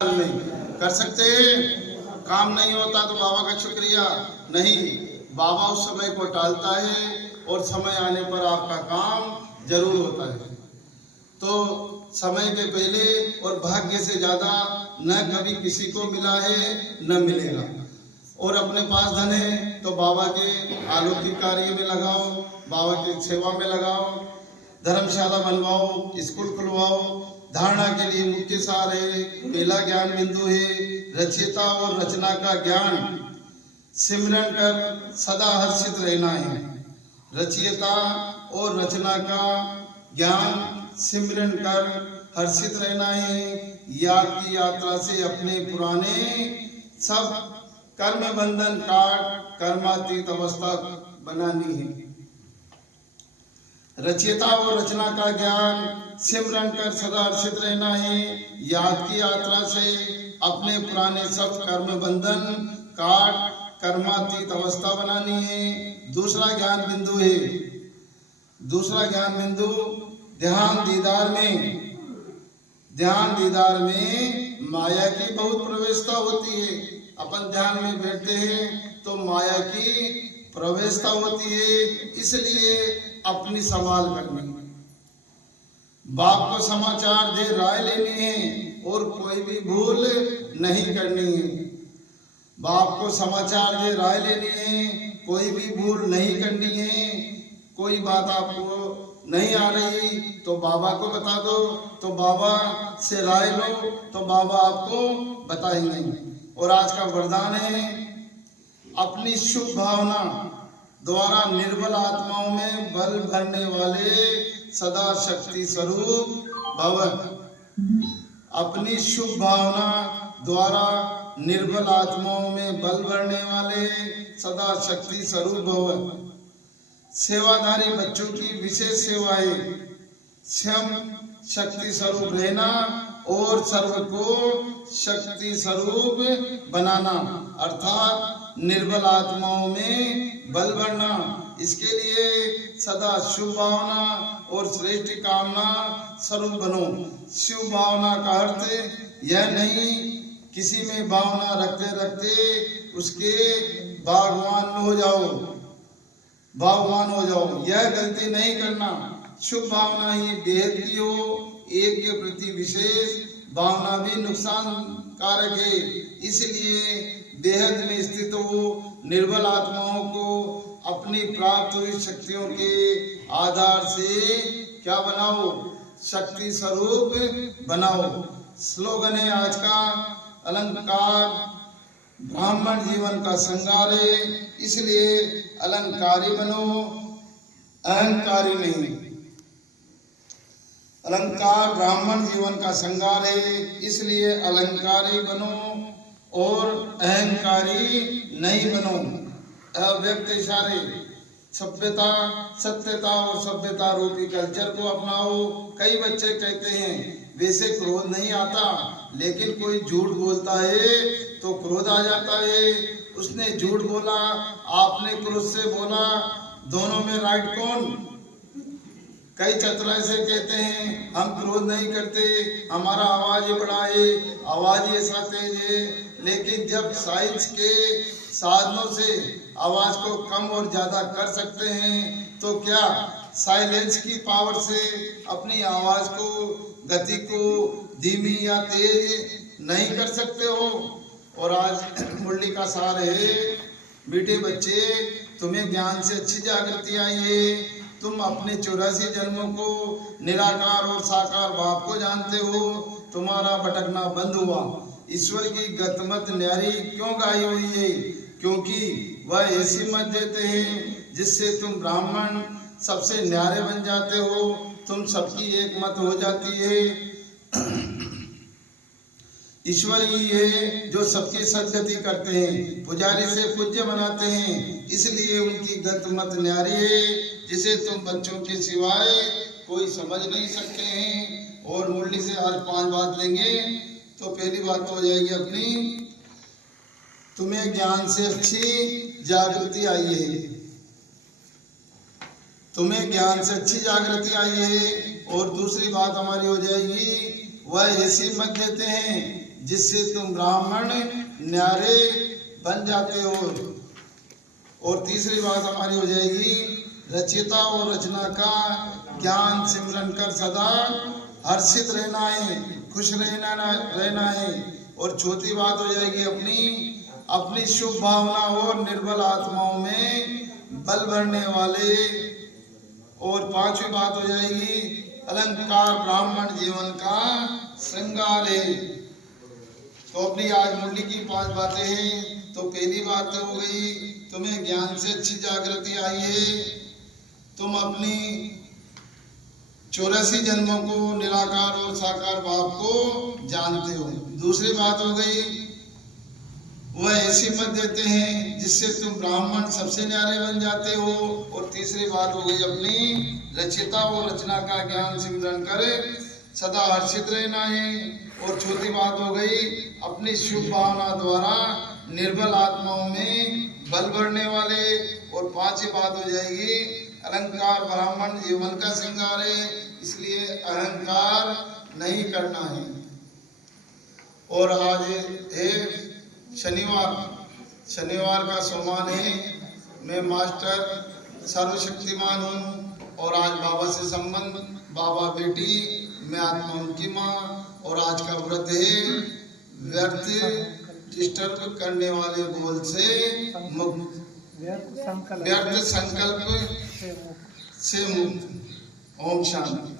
नहीं कर सकते हैं। काम नहीं होता तो बाबा का शुक्रिया नहीं, बाबा उस समय को टालता है और समय आने पर आपका काम जरूर होता है। तो समय के पहले और भाग्य से ज्यादा न कभी किसी को मिला है न मिलेगा। और अपने पास धन है तो बाबा के अलौकिक कार्य में लगाओ, बाबा की सेवा में लगाओ, धर्मशाला बनवाओ, स्कूल खुलवाओ। धारणा के लिए मुख्य सार है, पहला ज्ञान बिंदु है रचयिता और रचना का ज्ञान सिमरन कर सदा हर्षित रहना है। रचयिता और रचना का ज्ञान सिमरन कर हर्षित रहना है। याद की यात्रा से अपने पुराने सब कर्म बंधन काट कर्मातीत अवस्था बनानी है। रचयिता और रचना का ज्ञान सिमरन कर सदा हर्षित रहना है। याद की यात्रा से अपने पुराने सब कर्म बंधन काट कर्मातीत अवस्था बनानी है। दूसरा ज्ञान बिंदु है, दूसरा ज्ञान बिंदु ध्यान दीदार में माया की बहुत प्रवेशता होती है। अपन ध्यान में बैठते हैं तो माया की प्रवेशता होती है, इसलिए अपनी संभाल करनी है। बाप को समाचार दे राय लेनी है और कोई भी भूल नहीं करनी है। बाप को समाचार दे राय लेनी है, कोई भी भूल नहीं करनी है। कोई बात आपको नहीं आ रही तो बाबा को बता दो, तो बाबा से राय लो तो बाबा आपको बताएंगे। और आज का वरदान है, अपनी शुभ भावना द्वारा निर्बल आत्माओं में बल भरने वाले सदा शक्ति स्वरूप भव। अपनी शुभ भावना द्वारा निर्बल आत्माओं में बल भरने वाले सदा शक्ति स्वरूप भव। सेवाधारी बच्चों की विशेष सेवा है स्वयं शक्ति स्वरूप रहना और सर्व को शक्ति स्वरूप बनाना, अर्थात निर्बल आत्माओं में बल भरना। इसके लिए सदा शुभ भावना और श्रेष्ठ कामना स्वरूप बनो। शुभ भावना का अर्थ यह नहीं किसी में भावना रखते रखते उसके बागवान हो जाओ, यह गलती नहीं करना। शुभ भावना ही बेहद की हो, एक के प्रति विशेष भावना भी नुकसान कारक है। इसलिए बेहद में स्थित हो निर्बल आत्माओं को अपनी प्राप्त हुई शक्तियों के आधार से क्या बनाओ, शक्ति स्वरूप बनाओ। स्लोगन है आज का, अलंकार ब्राह्मण जीवन का श्रृंगार है, इसलिए अलंकारी बनो, अहंकारी नहीं। अलंकार ब्राह्मण जीवन का श्रृंगार है, इसलिए अलंकारी बनो और अहंकारी नहीं बनो। अव्यक्त इशारे सभ्यता, सत्यता और सभ्यता रूपी कल्चर को अपनाओ। कई बच्चे कहते हैं वैसे क्रोध नहीं आता, लेकिन कोई झूठ बोलता है तो क्रोध आ जाता है। उसने झूठ बोला, आपने क्रोध से बोला, दोनों में राइट कौन? कई चतुराई से कहते हैं हम क्रोध नहीं करते, हमारा आवाज ही बड़ा है, आवाज ही ऐसा तेज है। लेकिन जब साइंस के साधनों से आवाज को कम और ज्यादा कर सकते हैं तो क्या साइलेंस की पावर से अपनी आवाज को, गति को धीमी या तेज नहीं कर सकते हो? और आज मुरली का सार है, बेटे बच्चे तुम्हें ज्ञान से अच्छी जागृति आई है। तुम अपने 84 जन्मों को निराकार और साकार बाप को जानते हो, तुम्हारा भटकना बंद हुआ। ईश्वर की गतमत न्यारी क्यों गाई हुई है? क्योंकि वह ऐसी मत देते हैं जिससे तुम ब्राह्मण सबसे न्यारे बन जाते हो, तुम सबकी एक मत हो जाती है। ईश्वर ही है जो सबकी सदगति करते हैं, पुजारी से पूज्य बनाते हैं, इसलिए उनकी गत मत न्यारी है जिसे तुम बच्चों के सिवाय कोई समझ नहीं सकते हैं। और मुरली से आज 5 बात लेंगे तो पहली बात तो हो जाएगी अपनी, तुम्हें ज्ञान से अच्छी जागृति आई है, तुम्हें ज्ञान से अच्छी जागृति आई है। और दूसरी बात हमारी हो जाएगी, वह ऐसी मत देते हैं जिससे तुम ब्राह्मण न्यारे बन जाते हो। और तीसरी बात हमारी हो जाएगी, रचयिता और रचना का ज्ञान सिमरन कर सदा हर्षित रहना है, खुश रहना है। और चौथी बात हो जाएगी अपनी शुभ भावना और निर्बल आत्माओं में बल भरने वाले। और पांचवी बात हो जाएगी, अलंकार ब्राह्मण जीवन का श्रृंगार है। तो अपनी आज मुरली की 5 बातें हैं। तो पहली बात हो गई, तुम्हें ज्ञान से अच्छी जागृति आई है, तुम अपनी 84 जन्मों को निराकार और साकार भाव को जानते हो। दूसरी बात हो गई, वह ऐसी मत देते हैं जिससे तुम ब्राह्मण सबसे न्यारे बन जाते हो। और तीसरी बात हो गई, अपनी रचयिता और रचना का ज्ञान सिमरन कर सदा हर्षित रहना है। और चौथी बात हो गई, अपनी शुभ भावना द्वारा निर्बल आत्माओं में बल भरने वाले। और पांचवी बात हो जाएगी, अलंकार ब्राह्मण जीवन का श्रृंगार है, इसलिए अहंकार नहीं करना है। और आज है शनिवार का सोमवार है। मैं मास्टर सर्वशक्तिमान हूँ और आज बाबा से संबंध, बाबा बेटी, मैं आत्मा उनकी माँ। और आज का व्रत है व्यर्थ डिस्टर्ब करने वाले बोल से मुक्त, व्यर्थ संकल्प से मुक्त। ओम शांति।